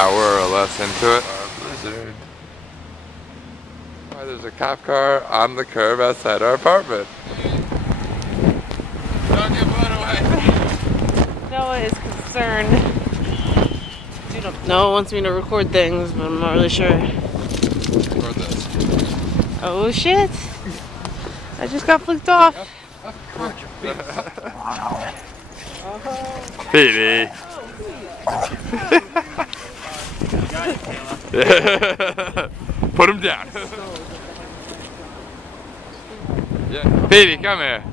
hour or less into it. Blizzard. Why, there's a cop car on the curb outside our apartment. Don't get blown away. Noah is concerned. Noah wants me to record things, but I'm not really sure. Record this. Oh shit! I just got flicked off. Petey. Put him down. Yeah. Petey, come here.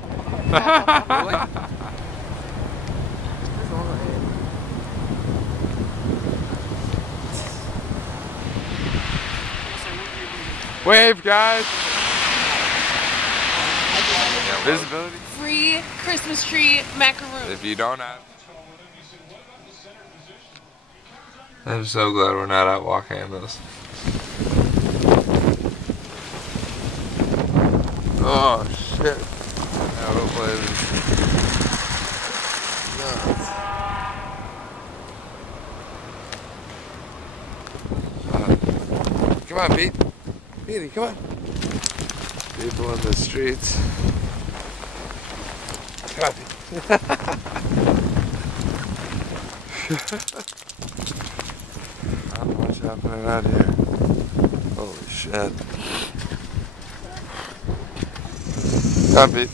Wave, guys. Visibility. Free Christmas tree macaroon. If you don't have. I'm so glad we're not out walking in this. Oh shit. Now hopefully this. Come on, Pete. Petey, come on. People in the streets. Come on, Pete. Not much happening around here. Holy shit. Come on, Pete.